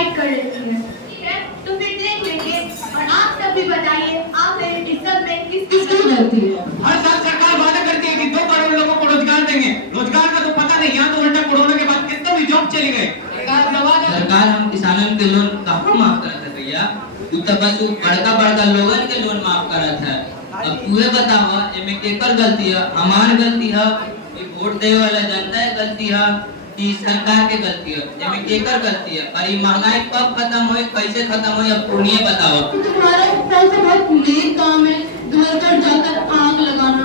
Suicide कर लेती है। ठीक है, तो फिर देख लेंगे और आप सब भी बताइए आखिर इस सब में किसकी गलती है। हर साल सरकार वादा करती है कि 2 करोड़ लोगों को रोजगार देंगे। रोजगार का तो पता नहीं, यहाँ तो उल्टा कोरोना के बाद कितने भी जॉब चले गए। सरकार हम किसानों के लोन कहाँ माफ करत है भैया? तू तो बस बड़का लोगन के लोन माफ करत है। अब तूहे बतावा एमे केकर गलती है? हमार गलती है, वोट देवे वाला जनता की गलती है कि सरकार के गलती है? एमे केकर गलती है? और ये महंगाई कब खत्म होई, कैसे खत्म होई, अब तू नहीं बतावा। तुम्हारा पैसे बहुत नेक काम है, घर घर जाकर आग लगाना।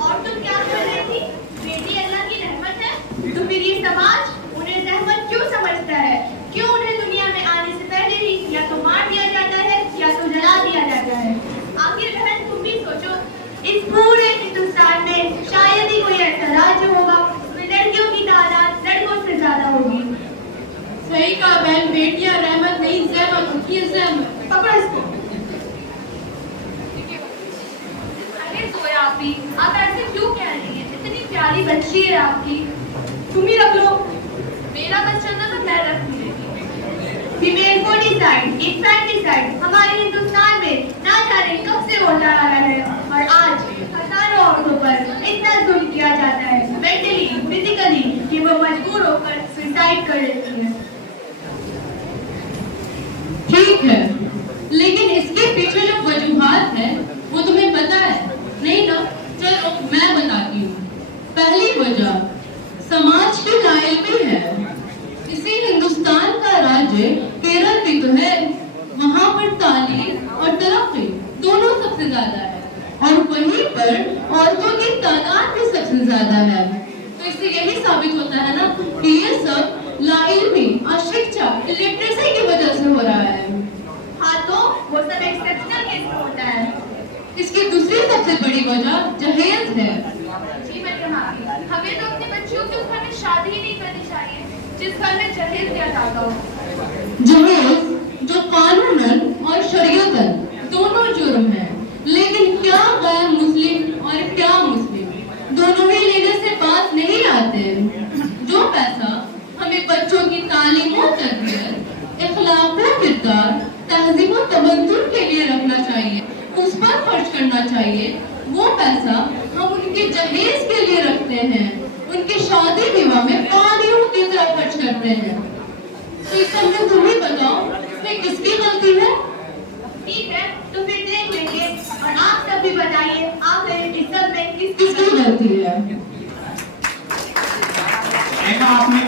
और तुम क्या कर रही थी? बेटी अल्लाह की रहमत है, तो फिर ये समाज उन्हें रहमत क्यों समझता है? क्यों उन्हें दुनिया में आने से पहले ही या तो मार दिया जाता है या तो जला दिया जाता है? आखिर बहन तुम भी सोचो, इस पूरे हिंदुस्तान में शायद ही कोई ऐसा राज्य होगा जिसमें लड़कियों की तादाद लड़कों से ज्यादा होगी। सही कहा बहन, बेटियां रहमत नहीं ज़हमत होती है, ज़हमत। पकड़ो इसको। अरे सोया आप ऐसे क्यों कह रही हैं? इतनी प्यारी बच्ची है आपकी, तुम ही रख लो। मेरा बच्चा ना तो मैं रख लूंगी। फीमेल फोर्टिसाइड, इंफेंटिसाइड हमारे हिंदुस्तान में ना जाने कब से होता आ रहा है और आज हजारों औरतों पर इतना जुल्म किया जाता है मेंटली, फिजिकली कि वो मजबूर होकर सुसाइड कर लेती है। ठीक है, लेकिन इसके पीछे जो वजूहात है वो तुम्हें पता है? नहीं ना? चलो मैं बताती हूँ। पहली वजह समाज की नाइल्मी है। इसी हिंदुस्तान का राज्य केरल भी तो है, वहाँ पर तालीम और तरक्की दोनों सबसे ज्यादा है और वहीं पर औरतों की तादाद भी सबसे ज्यादा है। तो इससे यही साबित होता है ना कि ये सब लाइल्मी, अशिक्षा, इलिटरेसी की वजह से हो रहा है। हाँ, तो वो सब एक्सेप्शनल केस में होता है। इसकी दूसरी सबसे बड़ी वजह जहेज है। जी मैडम, हमें तो अपने बच्चियों के घर में शादी ही नहीं करनी चाहिए जिस घर में जहेज दिया जाता हो। जहेज जो कानूनन और शरीयतन दोनों जुर्म है, लेकिन क्या गैर मुस्लिम और क्या मुस्लिम दोनों ही लेने से बात नहीं आते। जो पैसा हमें बच्चों की तालीम और तरबियत, इखलाक और किरदार, तहजीब और तमद्दुन के लिए रखना चाहिए, उस पर खर्च करना चाहिए, वो पैसा हम उनके जहेज के लिए रखते हैं, उनके शादी विवाह में पानियों की तरह खर्च करते हैं। तो इस समय तुम ही बताओ इसमें किसकी गलती है? ठीक है, तो फिर देख लेंगे और आप सब भी बताइए आखिर इस सब में किसकी गलती है? देखा आपने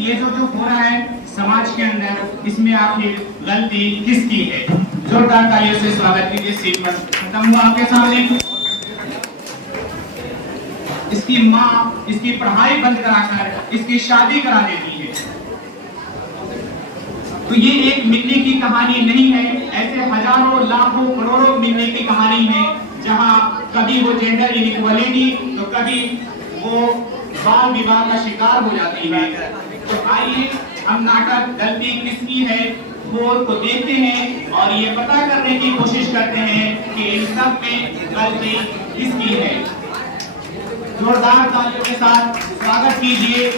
ये जो हो रहा है समाज के अंदर, इसमें आखिर गलती किसकी है? जोरदार तालियों से स्वागत कीजिए। सीट पर खत्म हुआ आपके सामने। इसकी माँ इसकी पढ़ाई बंद कराकर इसकी शादी करा देती है। तो ये एक मिलने की कहानी नहीं है, ऐसे हजारों लाखों करोड़ों मिलने की कहानी है, जहां कभी वो जेंडर इनइक्वालिटी तो कभी वो बाल विवाह का शिकार हो जाती है। तो आइए हम नाटक गलती किसकी है बोर्ड को देखते हैं और ये पता करने की कोशिश करते हैं कि इन सब में गलती किसकी है। जोरदार तालियों के साथ स्वागत कीजिए।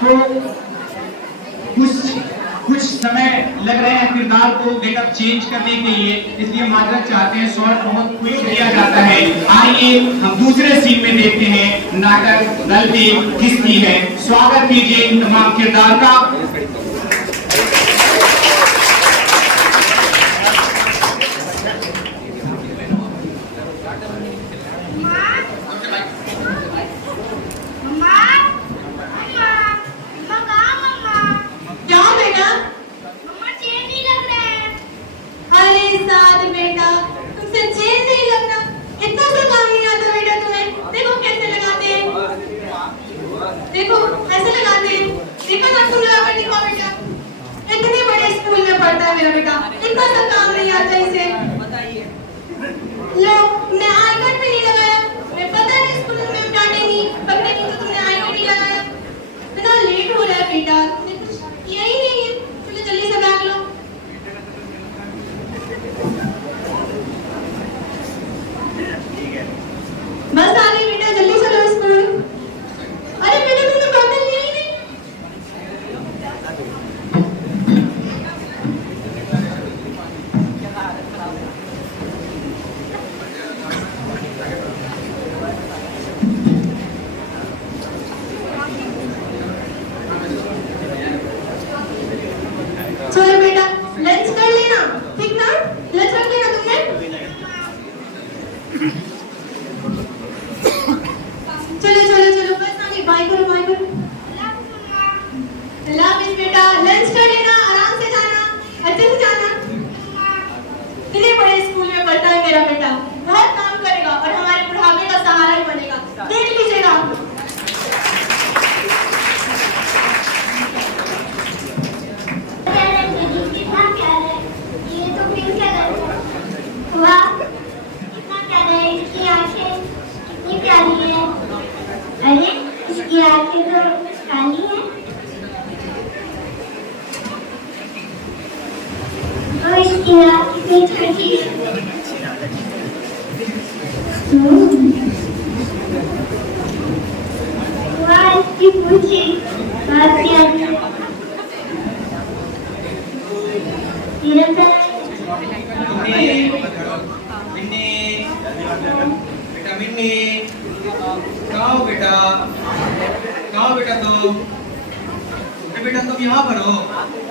तो कुछ समय लग रहे हैं किरदार को गेटअप चेंज करने के लिए, इसलिए माजरत चाहते हैं। शॉर्ट बहुत क्विक किया जाता है। आइए हम दूसरे सीन में देखते हैं नाटक गलती किसकी है। स्वागत कीजिए तमाम किरदार का। देखो ऐसे लगाते हैं। देखो ना तुम लगा कर दिखाओ बेटा। इतने बड़े स्कूल में पढ़ता है मेरा बेटा, इतना सा काम नहीं आता इसे। लो, मैं आई कार्ड भी नहीं लगाया। मैं पता नहीं स्कूल में डांटेंगी पकड़ेंगी तो तुमने आई कार्ड नहीं लगाया। इतना लेट हो रहा है बेटा, तुमने कुछ किया ही नहीं है। चलो जल्दी से बैग लो। बस आ गई बेटा, जल्दी चलो स्कूल। पड़ेगा, देख लीजिएगा। कितना प्यारा है, ये तो पिंक कलर है। वाह, कितना प्यारा है, इसकी आंखें कितनी प्यारी है। अरे इसकी आंखें तो काली है और इसकी आंख कितनी छोटी है। वाह, इसकी पूंछी बहुत प्यारी है। बेटा तुम यहाँ पर हो?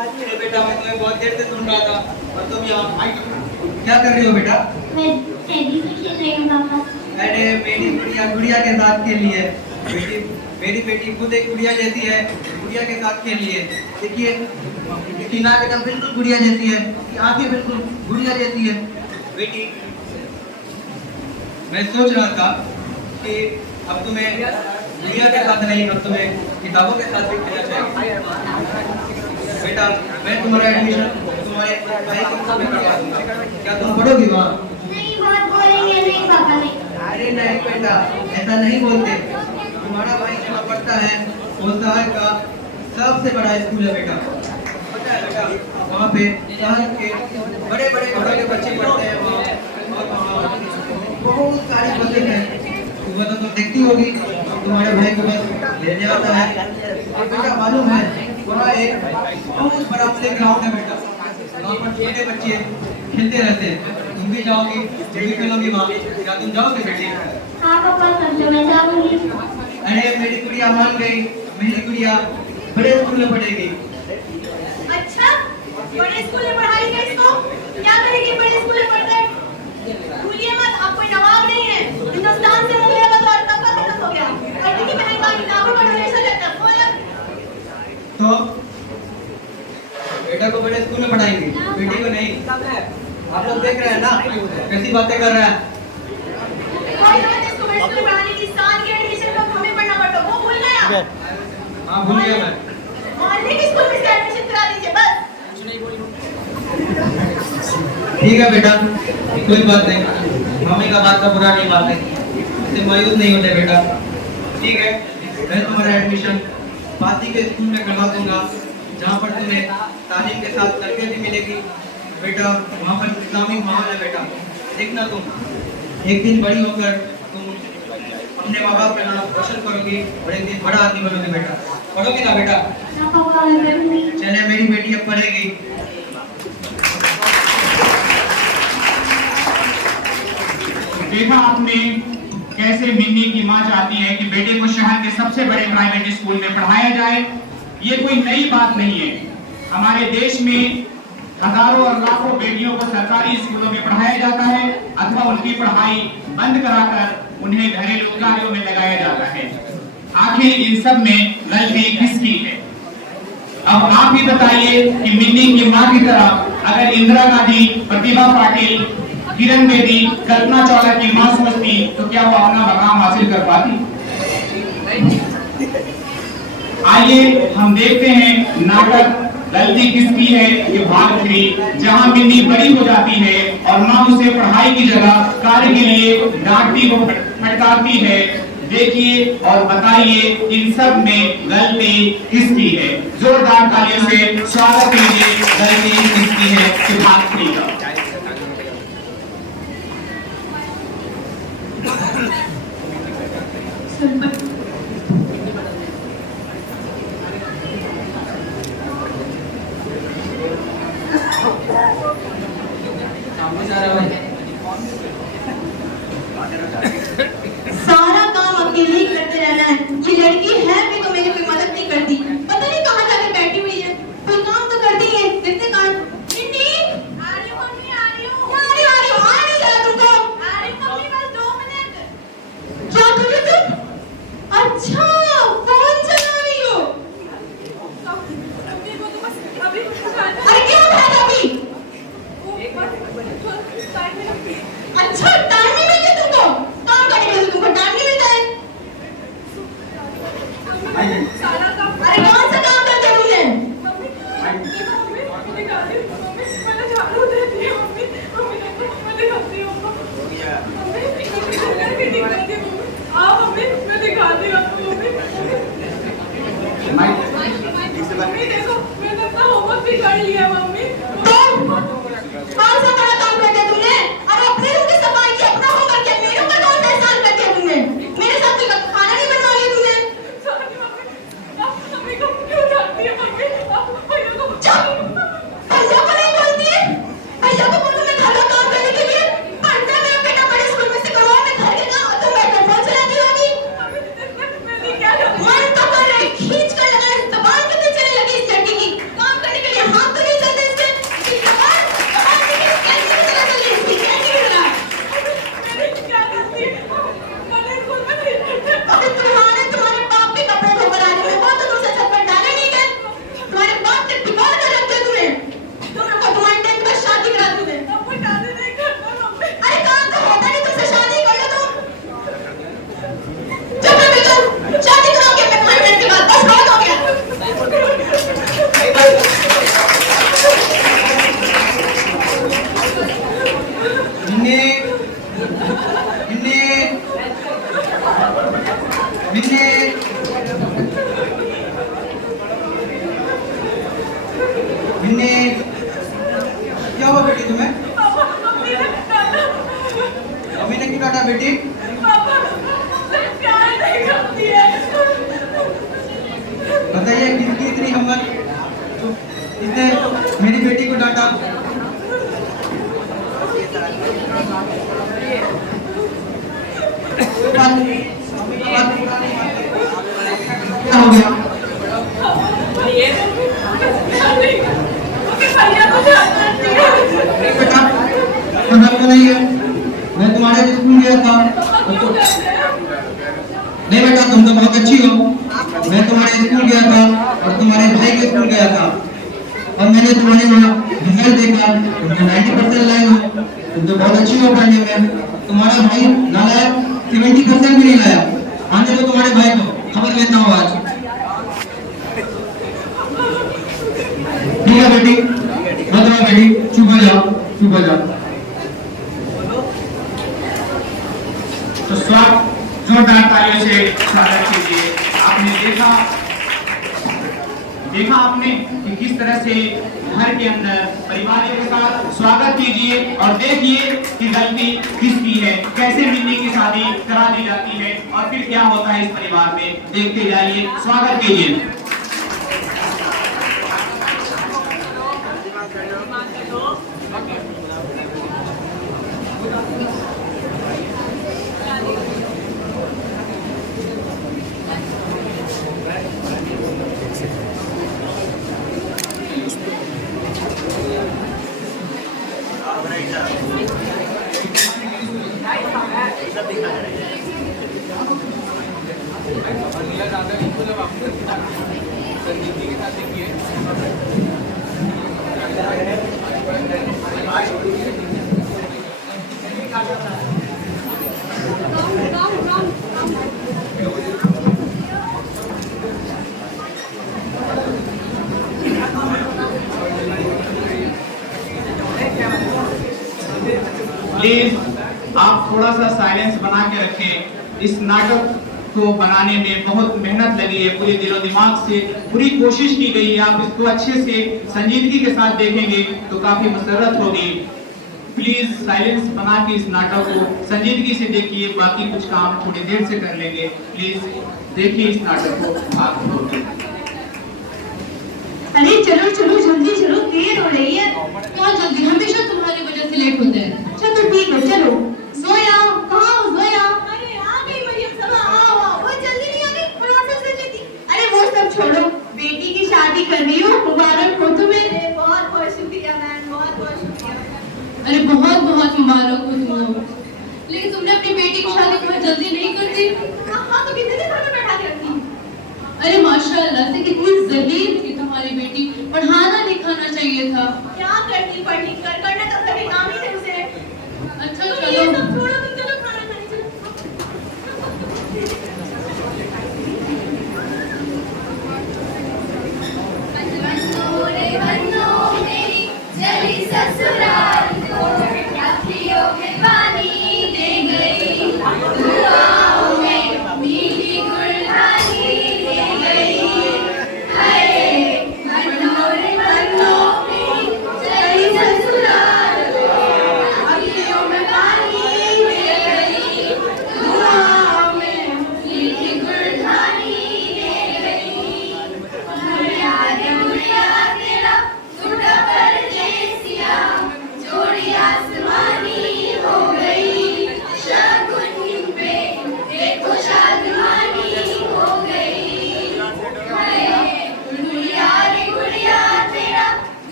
अरे बेटा मैं तुम्हें बहुत देर से सुन रहा था और तुम यहाँ क्या कर रही हो बेटा? मैं टेडी से खेल रही हूँ पापा। अरे मेरी गुड़िया गुड़िया के साथ खेली है। मेरी बेटी खुद एक गुड़िया जैसी है, गुड़िया के साथ खेली है। देखिए इसकी नाक एकदम बिल्कुल गुड़िया जैसी है, इसकी आंखें बिल्कुल गुड़िया जैसी है। बेटी मैं सोच रहा था कि अब तुम्हें गुड़िया के साथ नहीं, अब तुम्हें किताबों के साथ भी खेलना चाहिए। बेटा मैं तुम्हारा एडमिशन तुम्हारे भाई के स्कूल में करवा दूंगा, क्या तुम पढ़ोगी वहाँ? नहीं, बहुत बोलेंगे। नहीं पापा नहीं। अरे नहीं बेटा, ऐसा नहीं बोलते। तुम्हारा भाई जहाँ पढ़ता है वो शहर का सबसे बड़ा स्कूल है बेटा। पता है बेटा, वहाँ पे शहर के बड़े बड़े घरों के बच्चे पढ़ते हैं वहाँ, और वहाँ बहुत सारी बसें हैं। सुबह तो तुम देखती होगी तुम्हारे भाई को बस लेने आता है। और बेटा मालूम है वहाँ एक बहुत बड़ा प्ले ग्राउंड है बेटा, वहाँ पर छोटे बच्चे खेलते रहते हैं। तुम भी जाओगी, तुम भी खेलोगी वहाँ, क्या तुम जाओगे बेटी? हाँ पापा, समझो मैं जाऊंगी। अरे मेरी गुड़िया मान गई, मेरी गुड़िया बड़े स्कूल में पढ़ेगी। अच्छा, बड़े स्कूल में पढ़ाई है इसको? क्या करेगी बड़े स्कूल में पढ़कर? भूलिए मत, आप कोई नवाब नहीं है। हिंदुस्तान से निकले वक्त और तब का खत्म हो गया। पढ़ने की महंगाई किताबों का डोनेशन है तब बोला। तो बेटा को बड़े स्कूल में पढ़ाएंगे, बेटी को नहीं। आप लोग देख रहे हैं ना कैसी बातें कर रहा है। इसको बड़े स्कूल में पढ़ाने की साल के एडमिशन का हमें पढ़ना पड़ता, वो भूल गया। हाँ भूल गया मैं। मोहल्ले के स्कूल में से एडमिशन करा दीजिए बस। ठीक है बेटा, कोई बात नहीं, मम्मी का बात का बुरा नहीं मानते, इससे मायूस नहीं होते बेटा। ठीक है, मैं तुम्हारा एडमिशन पासी के स्कूल में करवा दूंगा, जहाँ पर तुम्हें तालीम के साथ तरबियत भी मिलेगी। बेटा वहाँ पर इस्लामिक माहौल है बेटा, देखना तुम एक दिन बड़ी होकर तुम अपने माँ बाप का नाम रोशन करोगी और एक दिन बड़ा आदमी बनोगे बेटा। पढ़ोगे ना बेटा? चले मेरी बेटी अब पढ़ेगी। देखा आपने कैसे मिन्नी की मां चाहती है कि बेटे को शहर के सबसे बड़े प्राइवेट स्कूल में पढ़ाया जाए। ये कोई नई बात नहीं है, हमारे देश में हजारों और लाखों बेटियों को सरकारी स्कूलों में पढ़ाया जाता है अथवा उनकी पढ़ाई बंद कराकर उन्हें घरेलू कार्यों में लगाया जाता है। आखिर इन सब में गलती किसकी है? अब आप ही बताइए कि मिन्नी की मां की तरह अगर इंदिरा गांधी, प्रतिभा पाटिल, किरण बेदी, कल्पना चावला की मां सोचती तो क्या वो अपना मकाम हासिल कर पाती? आइए हम देखते हैं नाटक गलती किसकी है ये भाग 3, जहां मिन्नी बड़ी हो जाती है और मां उसे पढ़ाई की जगह कार्य के लिए डांटती व फटकारती है। देखिए और बताइए इन सब में गलती किसकी है। जोरदार तालियों से स्वागत कीजिए गलती किसकी है कि भाग 3 का। सारा काम अकेले ही करते रहना है। ये लड़की है भी तो मेरी कोई मदद नहीं करती, पता नहीं कहाँ जाके बैठी हुई है। कोई काम तो करती है, कितने काम। मिन्नी, आ रही हूँ मम्मी, आ रही हूँ। आ नहीं चला तुमको? आ रही हूँ मम्मी, बस 2 मिनट। क्या कर रही तुम? अच्छा, फोन चला रही हो। अरे क्यों उठाया अभी? मम्मी देखो मैंने अपना होमवर्क भी कर लिया मम्मी। कौन सा बड़ा काम कर दिया तुमने? अरे अपने रूम की सफाई की, अपना होमवर्क किया, मेरे ऊपर कौन सा एहसान कर दिया तुमने? मेरे साथ कोई खाना नहीं बनवा लिया तुमने? Sorry mummy. आप मम्मी को क्यों डांटती है मम्मी? आप भैया को चुप! भैया को नहीं बोलती है? भैया को बोलो मैं घर का काम करने के लिए। पढ़ता मेरा बेटा बड़े स्कूल में से करवाओ, मैं घर के काम और तुम बैठ कर फोन चलाती होगी। मैं क्या करूं? मन तो कर रही, खींच कर लगा, जबान कितनी चलने लगी इस लड़की की। काम करने के लिए हाथ तो नहीं चलते इसके। इसकी जबान कैसे चला चल रही इसकी, क्या नहीं हो रहा? मैंने क्या गलती? मैंने स्कूल में नहीं पढ़ा। अबे तुम्हारे बाप के कपड़े धोकर आ रहे हैं, वो तो तुमसे छप्पर डाले नहीं गए। तुम्हारे बाप ने बिगाड़ कर रख दिया तुम्हें। तुमने को तुम्हारे 10th में शादी करा दी तुम्हें। अब वो शादी नहीं करना मम्मी। अरे काम तो होता नहीं, तुमसे शादी कर लो तुम। चुप रहो बेटा, शादी करोगे अपने भाई बहन के बाद, बस बहुत हो गया। मिन्नी मिन्नी मिन्नी मिन्नी क्या हुआ बेटी तुम्हें? पापा मम्मी ने डांटा। मम्मी ने क्यों डांटा बेटी? पापा मुझसे प्यार नहीं करती है। बताइए किसकी इतनी हिम्मत जो इसने मेरी बेटी को डांटा? क्या हो गया? भैया को डांटती है। बेटा पता तो नहीं है, मैं तुम्हारे स्कूल गया था। क्यों करते हैं? नहीं बेटा तुम तो बहुत अच्छी हो। मैं तुम्हारे स्कूल गया था और तुम्हारे भाई के स्कूल गया था और मैंने तुम्हारे वहाँ रिजल्ट देखा, तुम 90% लाए हो। तुम तो बहुत अच्छी हो पढ़ने में। तुम्हारा भाई नालायक 70% भी नहीं लाया। आने दो तुम्हारे भाई को, खबर लेता हूँ आज। ठीक है बेटी, मत रो बेटी, चुप हो जाओ, चुप हो जाओ। तो स्वागत जोरदार तालियों से स्वागत कीजिए। आपने देखा आपने कि किस तरह से घर के अंदर परिवार के साथ स्वागत कीजिए और देखिए कि गलती किसकी है, कैसे मिन्नी की शादी करा दी जाती है और फिर क्या होता है इस परिवार में। देखते जाइए, स्वागत कीजिए। प्लीज आप थोड़ा सा साइलेंस बना के रखें। इस नाटक को बनाने में बहुत मेहनत लगी है, पूरे दिलो दिमाग से पूरी कोशिश की गई है। आप इसको अच्छे से संजीदगी के साथ देखेंगे तो काफी मसरत होगी। प्लीज साइलेंस बना के इस नाटक को संजीदगी से देखिए, बाकी कुछ काम थोड़ी देर से कर लेंगे। प्लीज देखिए इस नाटक को। आप अरे चलो चलो जल्दी चलो, देर हो रही है। क्या जल्दी, हमेशा तुम्हारी वजह से लेट होते हैं। चलो ठीक है, चलो। जोया कहाँ हो जोया? अरे आ गई मरियम सभा, आओ वो जल्दी नहीं आ गई, प्रोसेस कर लेती। अरे वो सब छोड़ो, बेटी की शादी कर रही हो, मुबारक हो तुम्हें। अरे बहुत बहुत शुक्रिया मैम, बहुत बहुत शुक्रिया। अरे बहुत बहुत मुबारक हो तुमको। लेकिन तुमने अपनी बेटी की शादी बहुत जल्दी नहीं कर दी। हाँ तो कितने दिन घर में बैठा के रखी। अरे माशाल्लाह से कितनी जलील थी तुम्हारी बेटी, पढ़ाना लिखाना चाहिए था। क्या करती, पढ़ लिख कर करना तो सभी काम ही थे उसे। अच्छा तो ये चलो, सब छोड़ो, तुम चलो खाना खाने चलो। बन्नो रे बन्नो मेरी चली ससुराल को, यात्रियों में पानी दे गई, दुआओं में मीठी गुलदानी दे गई।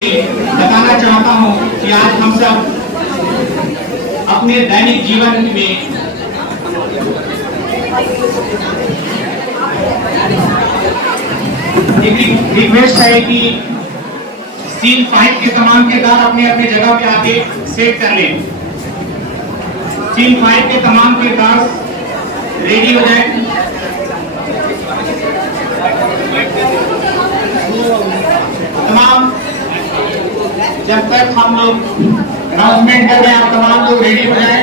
बताना चाहता हूँ कि आज हम सब अपने दैनिक जीवन में एक रिक्वेस्ट है कि सीन 5 के तमाम किरदार अपने अपने जगह पे आके सेट कर लें। सीन 5 के तमाम किरदार रेडी हो जाए। तमाम जब तक हम लोग अनाउंसमेंट कर रहे हैं आप तमाम लोग रेडी हो जाए।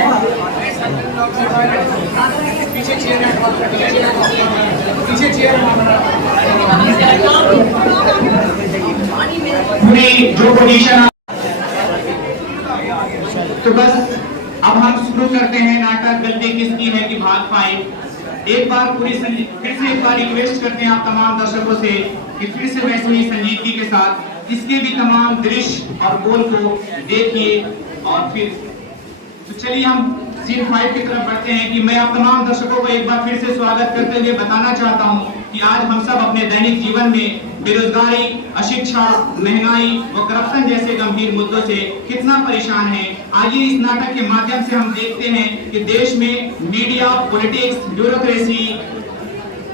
पूरी जो पोजीशन तो बस अब हम शुरू करते हैं नाटक गलती किसकी है कि भाग पाए। एक बार फिर से एक बार रिक्वेस्ट करते हैं आप तमाम दर्शकों से कि फिर से वैसे ही संजीदगी के साथ इसके भी तमाम दृश्य और बोल को देखिए। और फिर तो चलिए हम सीन 5 की तरफ बढ़ते हैं कि मैं आप तमाम दर्शकों को एक बार फिर से स्वागत करते हुए बताना चाहता हूं कि आज हम सब अपने दैनिक जीवन में बेरोजगारी, अशिक्षा, महंगाई व करप्शन जैसे गंभीर मुद्दों से कितना परेशान हैं। आइए इस नाटक के माध्यम से हम देखते हैं कि देश में मीडिया, पॉलिटिक्स, ब्यूरोक्रेसी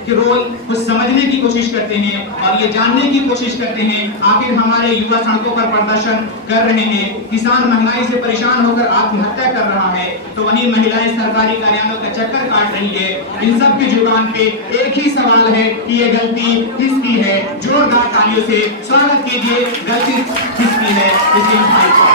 के रोल को समझने की कोशिश करते हैं और ये जानने की कोशिश करते हैं आखिर हमारे युवा सड़कों पर प्रदर्शन कर रहे हैं, किसान महंगाई से परेशान होकर आत्महत्या कर रहा है, तो वहीं महिलाएं सरकारी कार्यालयों का चक्कर काट रही है। इन सब के जुबान पे एक ही सवाल है कि ये गलती किसकी है। जोरदार तालियों से स्वागत कीजिए गलती किसकी है इस भाई का।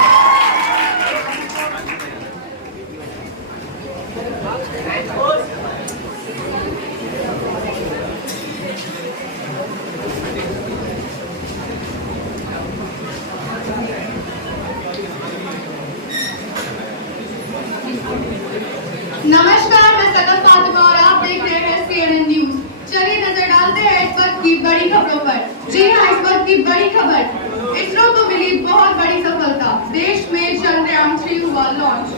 नमस्कार, मैं सदर फातिमा और आप देख रहे हैं CNN न्यूज। चलिए नजर डालते हैं इस वक्त की बड़ी खबरों पर। जी हाँ, इस वक्त की बड़ी खबर, इसरो को मिली बहुत बड़ी सफलता, देश में चंद्रयान 3 हुआ लॉन्च।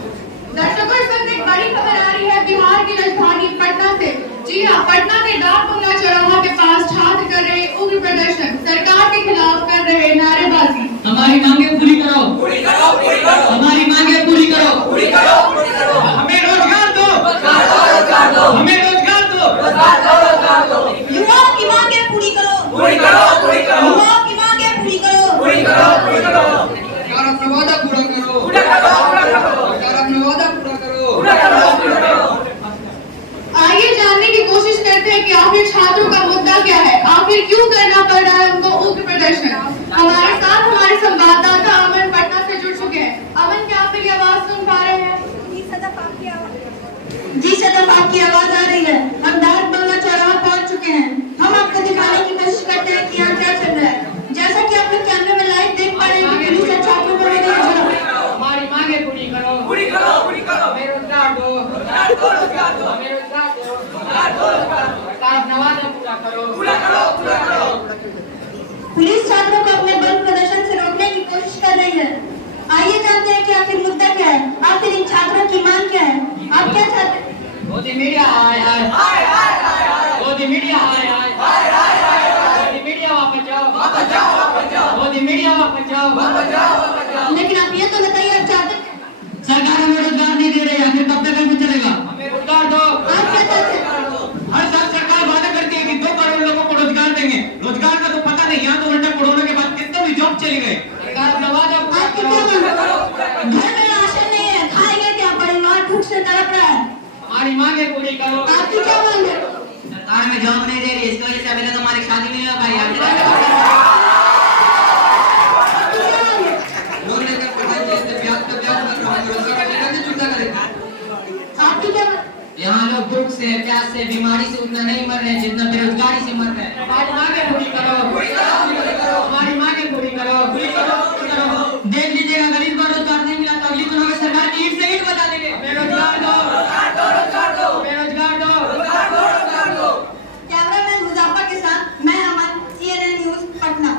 दर्शकों, इस वक्त एक बड़ी खबर आ रही है बिहार की राजधानी पटना से। जी हाँ, पटना के डाकबंगला चौराहा के पास छात्र कर रहे उग्र प्रदर्शन, सरकार के खिलाफ कर रहे नारेबाजी। हमारी मांगे पूरी करो, पूरी करो, पूरी करो। हमारी मांगे पूरी करो, पूरी करो, पूरी करो। हमें रोजगार दो, रोजगार दो, हमें रोजगार दो, रोजगार दो। युवाओं की मांगे पूरी करो, पूरी करो, पूरी करो। युवाओं की मांगे पूरी करो, पूरी करो, पूरी करो। सरकार अपना वादा पूरा करो, पूरा करो, पूरा करो। सरकार अपना वादा पूरा करो, पूरा करो, पूरा करो। आइए जानने की कोशिश करते हैं कि आखिर छात्रों का मुद्दा क्या है, आखिर क्यों करना पड़ रहा है उनको उग्र प्रदर्शन। हमारे साथ हमारे संवाददाता अमन पटना से जुड़ चुके हैं। अमन, क्या आप मेरी आवाज सुन पा रहे हैं? जी सदफ, आपकी आवाज आ रही है। हम डाकबंगला चौराहा पहुंच चुके हैं। हम आपको दिखाने की कोशिश करते हैं कि यहाँ क्या चल रहा है। जैसा कि आप लोग कैमरे में लाइव देख पा रहे हैं कि पुलिस और छात्रों को लेकर हमारी मांगे पूरी करो, पूरी करो, पूरी करो। हमें रोजगार दो, रोजगार दो, रोजगार दो। हमें रोजगार दो, रोजगार दो, रोजगार दो। सरकार अपना वादा पूरा करो, पूरा करो, पूरा करो। पुलिस छात्रों को अपने बल प्रदर्शन से रोकने की कोशिश कर रही है। आइए जानते हैं कि आखिर मुद्दा क्या है, आखिर इन छात्रों की मांग क्या है। आप क्या चाहते हैं? मोदी मीडिया हाय हाय हाय हाय हाय। मोदी मीडिया हाय हाय हाय हाय हाय। मोदी मीडिया वापस जाओ, वापस जाओ, वापस जाओ। मोदी मीडिया वापस जाओ, वापस जाओ, वापस जाओ। लेकिन आप ये तो बताइए, आप चाहते हैं? सरकार हमें रोजगार नहीं दे रही, आखिर कब तक ऐसे चलेगा? हमें रोजगार दो। आप क्या चाहते हैं? हर साल सरकार वादा करती है कि 2 करोड़ लोगों को रोजगार देंगे। रोजगार का तो पता नहीं, यहाँ तो उल्टा कोरोना के बाद कितने भी जॉब चले गए। सरकार अपना वादा पूरा आपकी करो, क्या पूरा मांग? करो, पूरा करो। घर में राशन नहीं है, खाएंगे क्या? परिवार भूख से तड़प रहा है। हमारी मांगे पूरी करो। आपकी क्या मांग है? सरकार में जॉब नहीं दे रही, इसकी वजह से अभी तक हमारी शादी नहीं हो पाई। आपकी क्या मांग है? लोन लेकर पढ़ाई से ब्याज पे ब्याज कर रहा है, रोजगार का कैसे चुकता करेगा? आपकी क्या मांग? यहाँ लोग भूख से, प्यास से, बीमारी से उतना नहीं मर रहे जितना बेरोजगारी से मर रहे हैं। हमारी मांगे पूरी करो, पूरी करो, पूरी करो। हमारी मांगे पूरी करो, पूरी करो, पूरी करो। देख लीजिएगा, गरीब को रोजगार नहीं मिला तो अगली चुनाव में सरकार की ईंट से ईंट बजा देंगे। बेरोजगार दो, रोजगार दो, रोजगार दो। बेरोजगार दो, रोजगार दो, रोजगार दो। कैमरामैन मुजफ्फर के साथ मैं अमन, CNN न्यूज पटना।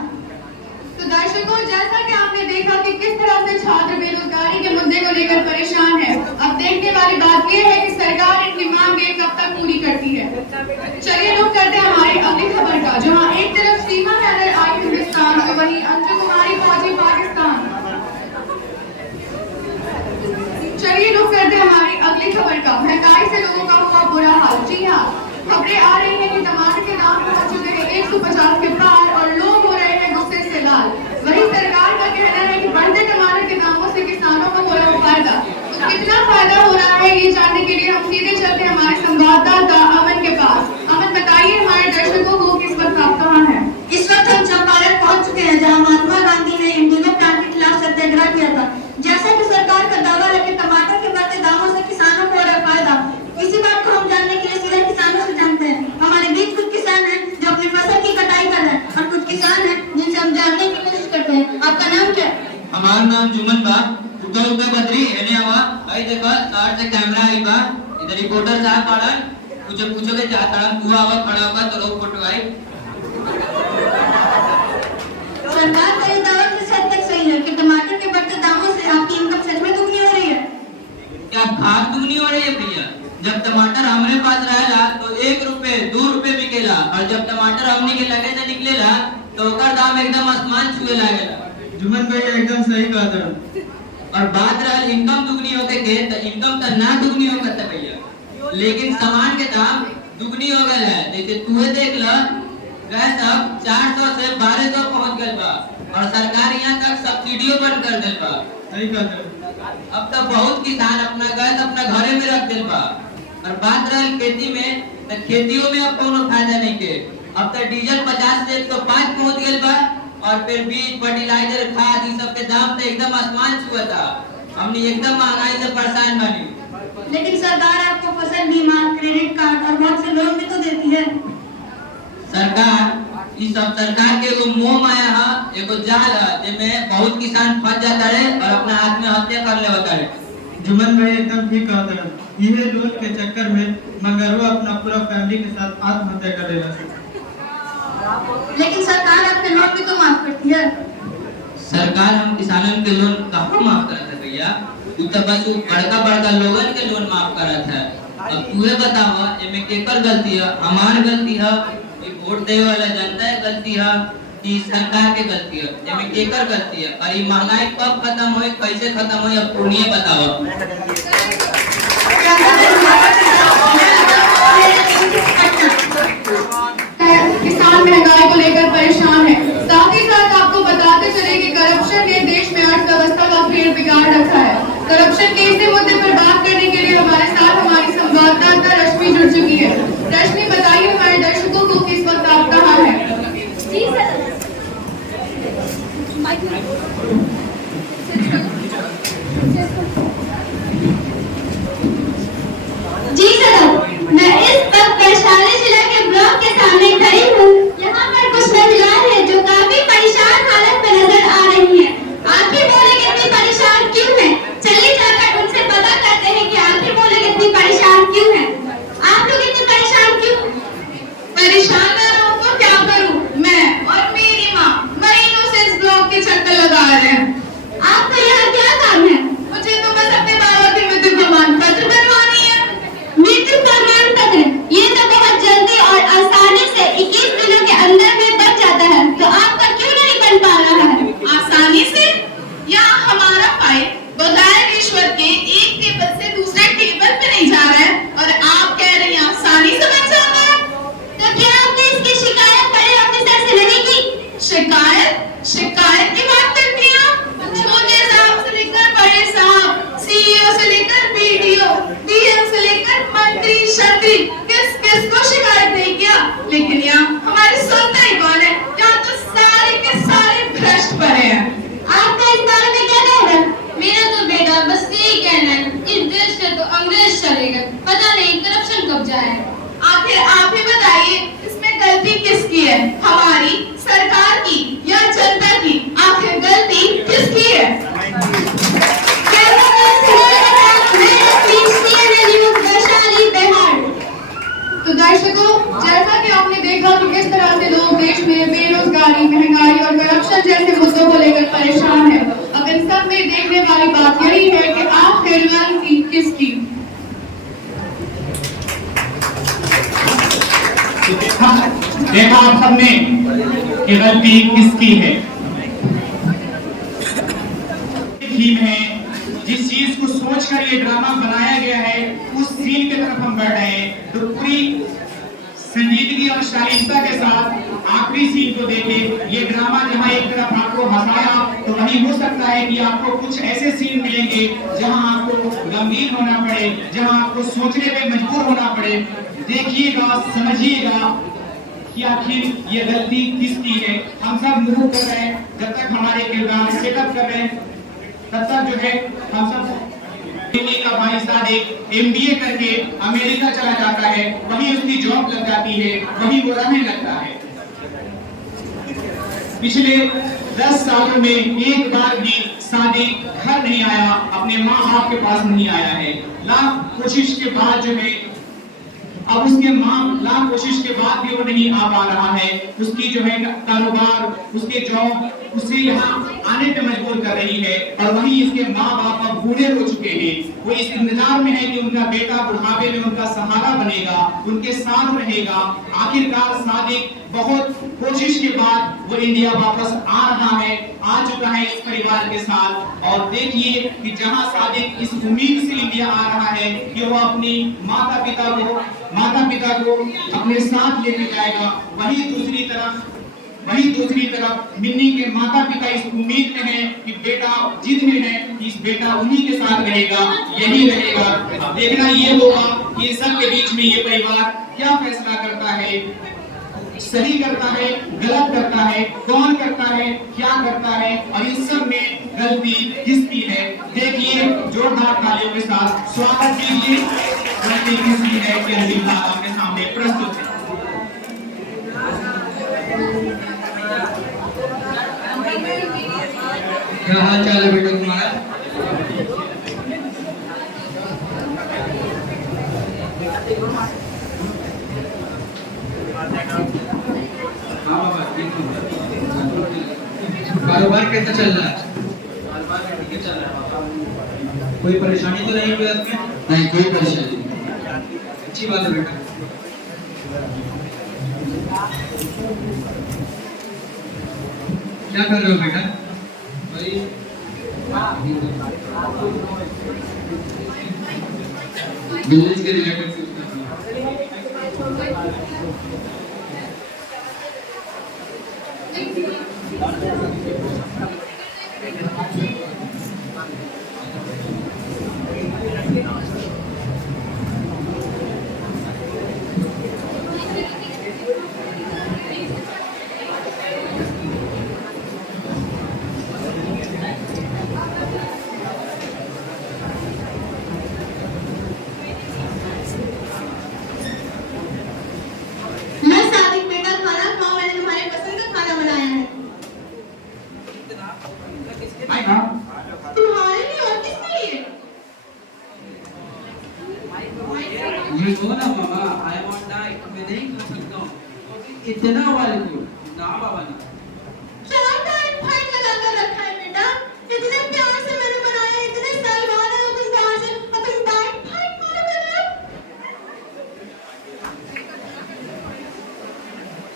तो दर्शकों, जैसा कि आपने देखा कि किस तरह से छात्र बेरोजगारी के मुद्दे को लेकर परेशान है, अब देखने वाली बात यह है कि सरकार इनकी मांगे कब तक पूरी करती है। चलिए रुक करते हैं हमारी अगली खबर का, जहां एक तरफ सीमा नजर आई हिंदुस्तान, तो वहीं अंजू कुमारी फौजी पाकिस्तान 150 के पार और लोग हो रहे हैं गुस्से से लाल। वही सरकार का कहना है कि बढ़ते टमाटर के दामों से किसानों को हो रहा है फायदा। तो कितना फायदा हो रहा है ये जानने के लिए हम सीधे चलते हैं हमारे संवाददाता अमन के पास। अमन, बताइए हमारे दर्शकों को कि इस वक्त आप कहाँ हैं? इस वक्त हम चंपारण पहुंच चुके हैं, जहां महात्मा गांधी ने इंडिगो प्लांट के खिलाफ सत्याग्रह किया था। जैसा कि सरकार का दावा है कि टमाटर के बढ़ते दामों से किसानों को हो रहा है फायदा, इसी बात को हम जानने के लिए सीधे किसानों से जानते हैं। हमारे बीच कुछ किसान हैं जो अपनी फसल की कटाई कर रहे हैं और कुछ किसान हैं जिनसे हम जानने की कोशिश करते हैं। आपका नाम क्या है? हमारा नाम जुमन बा। उधर ऊपर बदरी एने आवा आई देखो साइड से कैमरा आई बा। इधर रिपोर्टर साहब पड़न कुछ पूछोगे चाहता हूं तू आवा खड़ा होगा तो लोग फोटो आई। सरकार का ये दावा किस हद तक सही है कि टमाटर के बढ़ते दामों से आपकी इनकम सच में दुगनी हो रही है? क्या भाग दुगनी हो रही है भैया? जब टमाटर हमारे पास रहेला तो 1 रुपए 2 रुपए बिकेला और जब टमाटर हमनी के लगे से निकलेला तो ओकर दाम एकदम आसमान छुए लागेला। जुमन भाई एकदम सही कहा था। और बात रहल इनकम दुगनी होके के तो इनकम तो ना दुगनी हो सकता भैया, लेकिन सामान के दाम दुगनी हो गए है। जैसे तूहे देख ल गैस अब 400 से 1200 पहुंच गए बा और सरकार यहाँ तक सब्सिडियो बंद कर दिल बा। सही कहा था। अब तो बहुत किसान अपना गैस अपना घरे में रख दिल बा। और बात रहल खेती में तो खेतियों में अब कोनो फायदा नहीं के। अब तो डीजल 50 से 105 पहुंच गए बा और फिर बीज फर्टिलाइजर खाद ये सब के दाम तो एकदम आसमान छुआ था। हमने एकदम महंगाई से परेशान बनी। लेकिन सरकार आपको फसल बीमा, क्रेडिट कार्ड और बहुत से लोन भी तो देती है। सरकार ये सब सरकार के एगो मोह माया है, एगो जाल है जिसमें बहुत किसान फंस जाता है और अपना आत्महत्या कर लेता है। जुमन भाई एकदम ठीक कहा था। यह लोन के चक्कर में मंगरवा अपना पूरा फैमिली के साथ आत्महत्या कर लेगा। लेकिन सरकार आपके लोन भी तो माफ करती है। सरकार हम किसानों के लोन कहाँ माफ करत है भैया? तू तो बस बड़का बड़का लोगन के लोन माफ करत है। अब तूहे बतावा एमे केकर गलती है? हमार गलती है, वोट देवे वाला जनता की गलती है कि सरकार के गलती है? एमे केकर गलती है? और ये महंगाई कब खत्म होई, कैसे खत्म होई, अब पुनिये बतावा। किसान महंगाई को लेकर परेशान है। साथ ही साथ आपको बताते चले कि करप्शन ने देश में अर्थव्यवस्था का खेल बिगाड़ रखा है। करप्शन के इसी मुद्दे पर बात करने के लिए हमारे साथ हमारी संवाददाता रश्मि जुड़ चुकी है। रश्मि, बताइए हमारे दर्शकों को कि इस वक्त आप कहाँ हैं? जी सर, मैं इस वक्त वैशाली जिले के ब्लॉक के सामने खड़ी हूँ। यहाँ पर कुछ महिलाएं हैं जो काफी परेशान हालत में नजर आ रही हैं। आप ही बोले इतनी परेशान क्यों हैं? चलिए जाकर उनसे पता करते हैं कि आप ही बोले इतनी परेशान क्यों हैं। आप लोग इतने परेशान क्यों? परेशान ना रहूं तो क्या करूं? मैं और मेरी माँ महीनों से इस ब्लॉक के चक्कर लगा रहे हैं। आपका यहाँ क्या काम है? मुझे तो बस अपने बाबा की मृत्यु प्रमाण पत्र बनवानी है। मृत्यु प्रमाण पत्र, ये तो बहुत जल्दी और आसानी से 21 दिनों के अंदर में बन जाता है, तो आपका क्यों नहीं बन पा रहा है? आसानी से? यहाँ हमारा फाइल बगैर रिश्वत के एक टेबल से दूसरे टेबल पे नहीं जा रहा है और आप कह रहे हैं आसानी से बन जाता है? तो क्या आपने इसकी शिकायत बड़े ऑफिसर से नहीं की? शिकायत? शिकायत की बात करती हैं आप? छोटे साहब से लेकर बड़े साहब, सीईओ से लेकर बीडीओ, डीएम से लेकर मंत्री, शंत्री, किस को शिकायत नहीं किया? लेकिन यहाँ हमारी सुनता ही कौन है? यहाँ तो सारे के सारे भ्रष्ट पड़े हैं। आपका इस बारे में क्या कहना है? मेरा तो बेटा बस यही कहना है, इस देश से तो अंग्रेज चले गए, पता नहीं करप्शन कब जाए। आखिर आप ही बताइए, इसमें गलती किसकी है? हमारी सरकार की या जनता की? आखिर गलती किसकी है? तो दर्शकों, जैसा कि आपने देखा कि किस तरह से लोग देश में बेरोजगारी, महंगाई और करप्शन जैसे मुद्दों को लेकर परेशान हैं। अब इन सब में देखने वाली बात यही है कि आखिर गलती किसकी? देखा आप सबने कि गलती किसकी है। थीम है, जिस चीज को सोचकर ये ड्रामा बनाया गया है उस सीन की तरफ हम बढ़ रहे हैं। तो पूरी संजीदगी और शालीनता के साथ आखिरी सीन को देखें। ये ड्रामा जहां एक तरफ आपको हंसाया तो वहीं हो सकता है कि आपको कुछ ऐसे सीन मिलेंगे जहां आपको गंभीर होना पड़े, जहां आपको सोचने पे मजबूर होना पड़े। देखिएगा, समझिएगा कि आखिर ये गलती किसकी है। हम सब मूव कर रहे हैं, जब तक हमारे किरदार सेटअप कर रहे हैं तब तक जो है हम सब का भाई सादिक एमबीए करके अमेरिका चला जाता है, वहीं उसकी जॉब लग जाती है, वहीं वो रहने लगता है। पिछले 10 सालों में एक बार भी सादिक घर नहीं आया, अपने माँ बाप के पास नहीं आया है। लाख कोशिश के बाद जो है अब उसके माँ लाख कोशिश के बाद भी वो नहीं आ पा रहा है। उसकी जो है कारोबार, उसके जॉब उसे यहाँ आने पे मजबूर कर रही है, और वहीं इसके माँ बाप अब बूढ़े हो चुके हैं। वो इस इंतजार में है कि उनका बेटा बुढ़ापे में उनका सहारा बनेगा, उनके साथ रहेगा। आखिरकार सादिक बहुत कोशिश के बाद वो इंडिया वापस आ रहा है, आ चुका है इस परिवार के साथ। और देखिए कि जहां सादिक इस उम्मीद से इंडिया आ रहा है कि वो अपनी माता पिता को अपने साथ लेके जाएगा, वहीं दूसरी तरफ मिन्नी के माता पिता इस उम्मीद में है कि बेटा जिद में है कि इस बेटा उन्हीं के साथ रहेगा, यही रहेगा। अब देखना ये होगा कि इन सब के बीच में ये परिवार क्या फैसला करता है, सही करता है, गलत करता है, कौन करता है, क्या करता है, और इन सब में गलती किसकी है। देखिए, जोरदार तालियों के साथ स्वागत कीजिए। गलती किसकी है कि अंतिम आपके सामने प्रस्तुत है। क्या हाल चाल है बेटा तुम्हारा? कारोबार कैसा चल रहा है? कोई परेशानी तो नहीं हुई आपने? नहीं, कोई परेशानी नहीं। अच्छी बात है बेटा। क्या कर रहे हो बेटा? बिजनेस के रिलेटेड कुछ कर रहा मैं सादिक बेटा, खाना खाओ, मैंने तुम्हारे पसंद का खाना बनाया है। तुम्हारे लिए और किसके लिए? ये दो ना मामा, आई वांट डाइट, मैं नहीं खा सकता हूँ। इतना वाले क्यों? ना बाबा ना। क्या टाइम फाइट लगा कर रखा है बेटा? इतने प्यार से मैंने बनाया, इतने साल बाद आए हो तुम बाहर से, और तुम टाइम फाइट फॉलो कर रहे हो?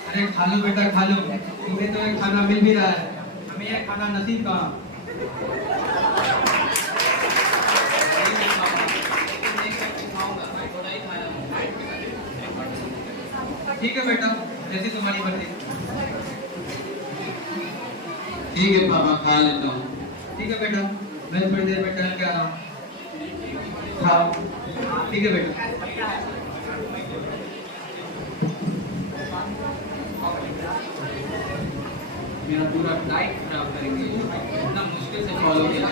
अरे खा लो बेटा, खा लो। तुम्हें तो ये खाना मिल भी रहा है, हमें ये खाना नसीब कहाँ। ठीक है बेटा, जैसी तुम्हारी मर्जी। ठीक है पापा, खा लेता हूँ। ठीक है बेटा, मैं थोड़ी देर में टहल के आ रहा हूँ। खाओ। ठीक है बेटा। मेरा पूरा डाइट खराब करेंगे, इतना मुश्किल से फॉलो किया।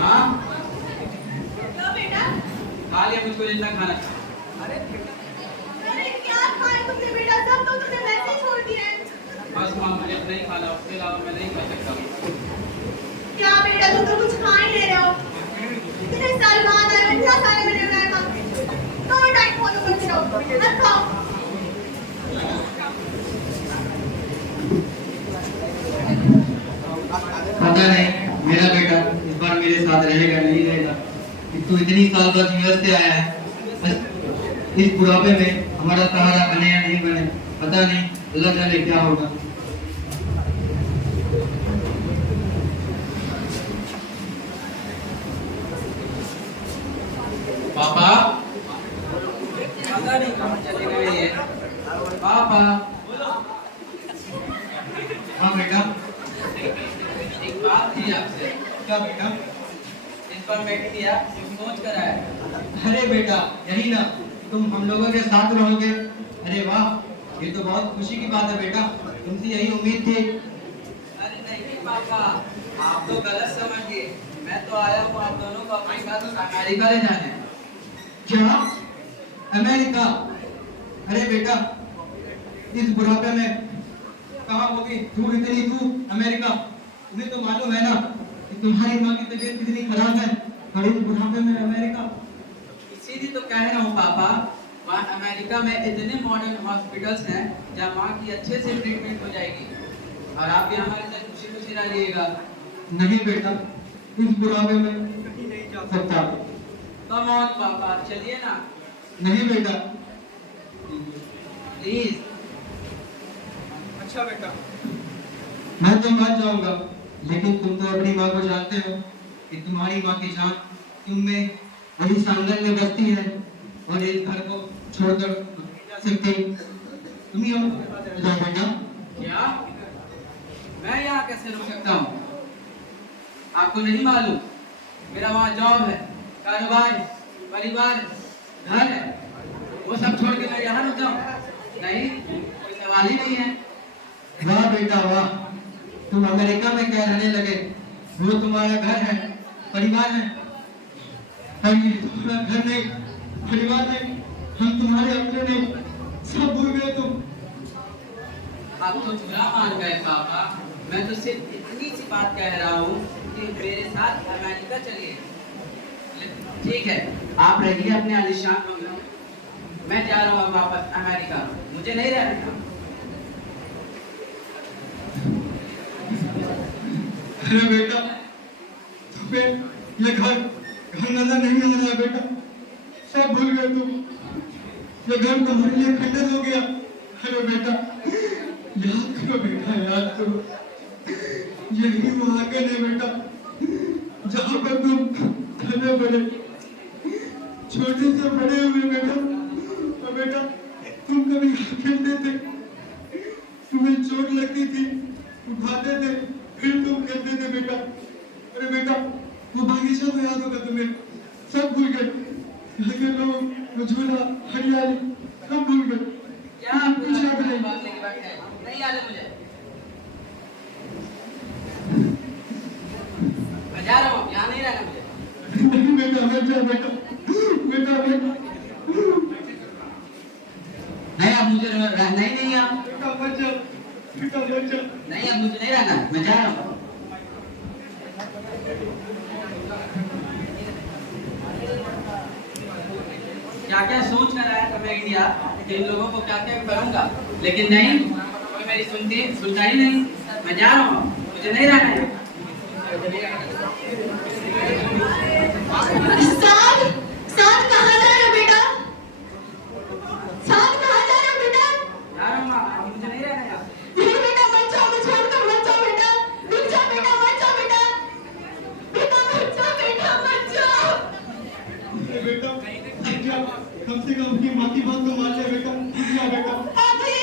हाँ, क्या बेटा? खा लिया मुझको जितना खाना था। अरे क्या खाए तुमने बेटा? सब तो तुमने वैसे ही छोड़ दिया है। बस माँ, मुझे नहीं खाना, उसके अलावा मैं नहीं खा सकता। क्या बेटा, तुम तो कुछ खा ही ले रहे हो। इतने साल बाद आए, इतना सारे मैंने बनाया था। तो डाइट फॉलो करते रहो, मत खाओ। पता नहीं मेरा बेटा इस बार मेरे साथ रहेगा नहीं रहेगा। तू इतनी साल बाद यूएस से आया है, इस बुढ़ापे में हमारा सहारा बने या नहीं बने, पता नहीं, अल्लाह जाने क्या होगा। पापा पता नहीं कहाँ चले गए ये। पापा। हाँ बेटा। एक बात थी आपसे। क्या बेटा? इस पर बैठ दिया सोच कर आया। अरे बेटा, यही ना, तुम हम लोगों के साथ रहोगे। अरे वाह, ये तो बहुत खुशी की बात है बेटा, तुमसे यही उम्मीद थी। अरे नहीं पापा, आप तो गलत समझ गए। मैं तो आया हूँ आप दोनों को अपने साथ अमेरिका ले जाने। क्या? अमेरिका? अरे बेटा, इस बुढ़ापे में कहाँ होगी तू, इतनी दूर अमेरिका? तुम्हें तो मालूम है ना कि तुम्हारी माँ की तबीयत कितनी खराब है, और इस बुढ़ापे में अमेरिका? इसीलिए तो कह रहा हूँ पापा, वहाँ अमेरिका में इतने मॉडर्न हॉस्पिटल्स हैं जहाँ माँ की अच्छे से ट्रीटमेंट हो जाएगी, और आप भी हमारे साथ खुशी खुशी रहिएगा। नहीं बेटा, इस बुढ़ापे में कहीं नहीं जा सकता। कम ऑन पापा, चलिए ना। नहीं बेटा। प्लीज। अच्छा बेटा, मैं तो मान जाऊंगा, लेकिन तुम तो अपनी माँ को जानते हो कि तुम्हारी माँ की जान तुम में वही सांगन में बसती है, और इस घर को छोड़कर नहीं जा सकती। तुम ही हम जाओ बेटा। क्या? मैं यहाँ कैसे रुक सकता हूँ? आपको नहीं मालूम, मेरा वहाँ जॉब है, कारोबार है, परिवार है, घर है, वो सब छोड़ के मैं यहाँ रुक जाऊँ? नहीं, कोई सवाल ही नहीं है। वाह बेटा वाह, तुम अमेरिका में क्या रहने लगे? वो तुम्हारा घर है, परिवार है, और ये तुम्हारा घर नहीं, परिवार नहीं, हम तुम्हारे अपने नहीं, सब भूल गए तुम। आप तो बुरा मान गए पापा, मैं तो सिर्फ इतनी सी बात कह रहा हूँ कि मेरे साथ अमेरिका चलिए। ठीक है, आप रहिए अपने आलिशान बंगलों में, मैं जा रहा हूँ वापस अमेरिका, मुझे नहीं रहना। अरे बेटा, तुम्हें ये घर नजर नहीं आ रहा बेटा, सब भूल गए तुम, ये घर तुम्हारे लिए खंडर हो गया। अरे बेटा, याद करो बेटा, याद करो, यही वो आंगन है बेटा, जहाँ पर तुम पले बड़े, छोटे से बड़े हुए बेटा। और बेटा, तुम कभी खेलते थे, तुम्हें चोट लगती थी, उठाते थे, फिर तुम खेलते थे बेटा। अरे बेटा, वो बागीचा तो याद होगा तुम्हें, सब भूल गए, यहाँ के लोग, वो झूला, हरियाली, सब भूल गए। क्या कुछ याद नहीं? नहीं याद है मुझे। मैं जा रहा हूँ, यहाँ नहीं रहना मुझे। नहीं बेटा, मत जा बेटा, बेटा बेटा। नहीं, अब मुझे रहना ही नहीं यहाँ। बेटा मत जा, बेटा मत जा। नहीं, अब मुझे नहीं रहना, मैं जा रहा हूँ। क्या क्या सोच कर आया था मैं इंडिया कि इन लोगों को क्या क्या करूंगा, लेकिन नहीं, कोई मेरी सुनता ही नहीं। मैं जा रहा हूँ, मुझे नहीं रहना है। साथ साथ कहाँ जा रहे हो बेटा? साथ कहाँ जा रहे हो बेटा? जा रहा हूँ माँ, अब मुझे नहीं रहना है। नहीं बेटा, मत जाओ, मत छोड़कर मत जाओ बेटा, रुक जाओ बेटा, मत जाओ बेटा, बेटा मत जाओ बेटा, मत जाओ। अरे बेटा, मत जा, कम से कम अपनी माँ की बात तो मान ले बेटा, मत जा बेटा। अभी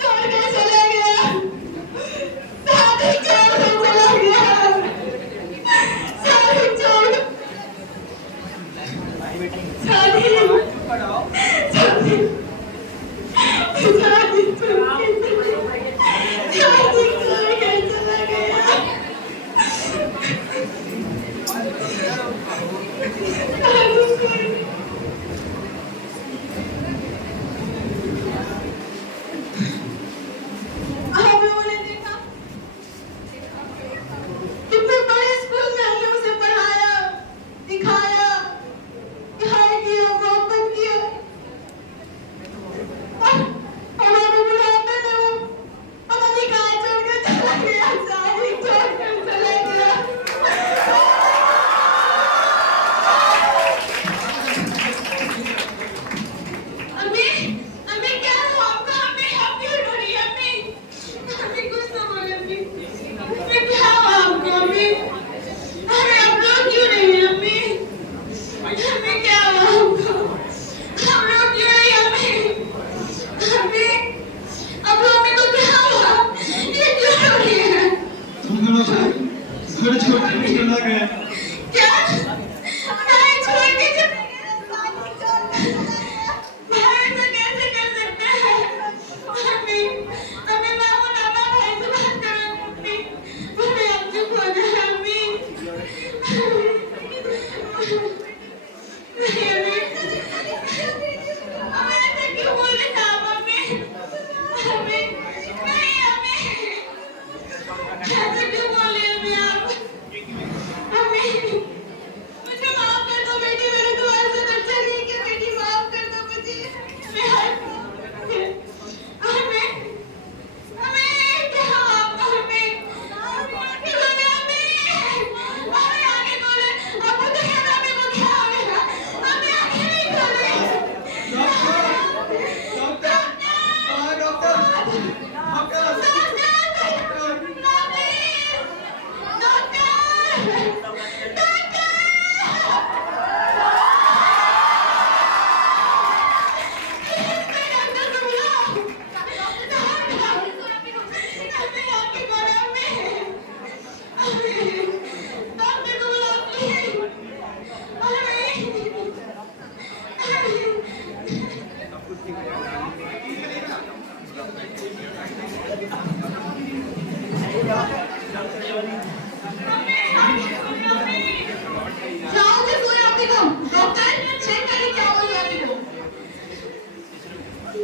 छोड़ के चला गया, साथ ही छोड़ के चला गया, साथ ही छोड़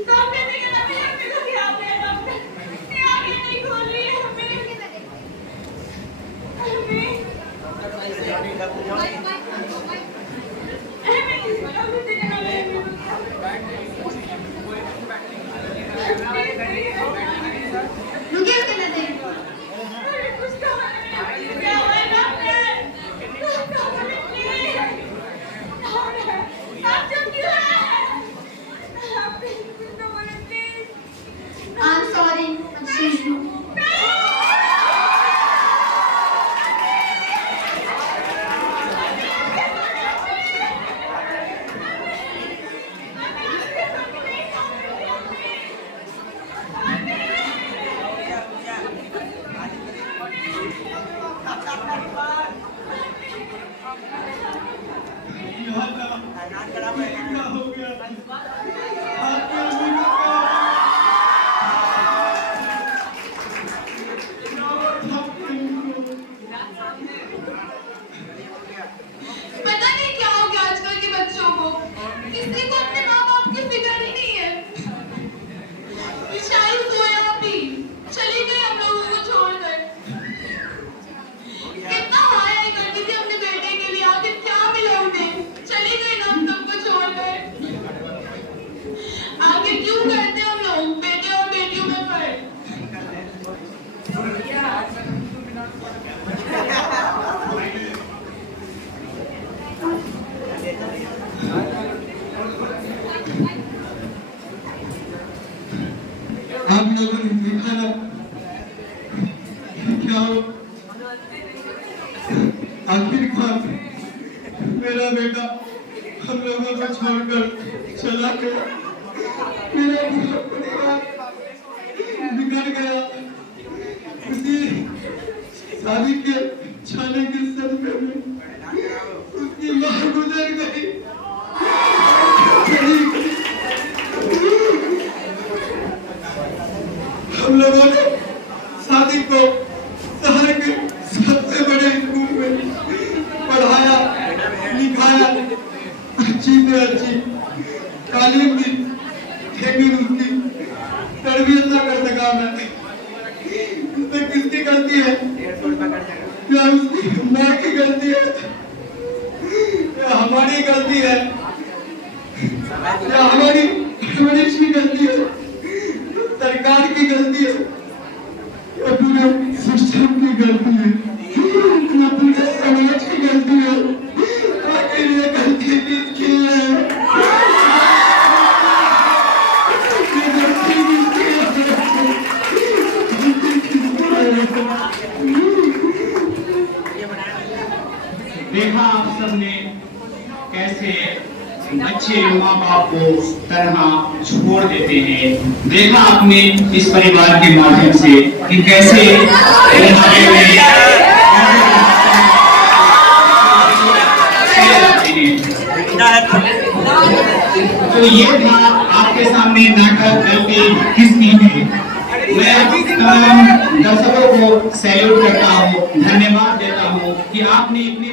डॉक्टर ने कहा मेरे को क्या हो गया डॉक्टर ये आगे नहीं खोल रही है रुकिए उसके नजर कुछ तो क्या हुआ है डॉक्टर आप जब क्यों आए आप कुछ तो बोले प्लीज आई एम सॉरी पता नहीं क्या हो गया आजकल के बच्चों को, किसी को अपने माँ बाप की फिक्र ही नहीं है। शायद सोया भी चली गई हम लोगों को छोड़कर। कितना हाया करती थी अपने बेटे के लिए, आखिर क्या मिला उन्हें, चली गई ना हम सबको छोड़कर। आगे क्यों करते हम लोग बेटे और बेटियों में फर्क? आप लोगों ने देखा ना क्या हो? आखिरकार मेरा बेटा हम लोगों को छोड़कर चला गया। मेरा पूरा परिवार बिगड़ गया। उसी शादी के छाने के सदमे में उसकी मां गुजर गई। हम लोगों ने शादी को शहर के सबसे बड़े स्कूल में पढ़ाया लिखाया, अच्छी से अच्छी तालीम दी, लेकिन उसकी तरबियत न कर सका मैं। इसमें किसकी गलती है? क्या उसकी माँ की गलती है या हमारी गलती है या हमारी परवरिश की गलती है, सरकार की गलती है या पूरे सिस्टम की गलती है या पूरे समाज की गलती है? आखिर ये गलती किसकी है? ये गलती किसकी है? देखा आप सबने कैसे अच्छे माँ बाप को तरह छोड़ देते हैं। देखा आपने इस परिवार के माध्यम से कि कैसे तो ये था आपके सामने नाटक गलती किसकी है। मैं तमाम दर्शकों को सैल्यूट करता हूँ, धन्यवाद देता हूँ कि आपने इतनी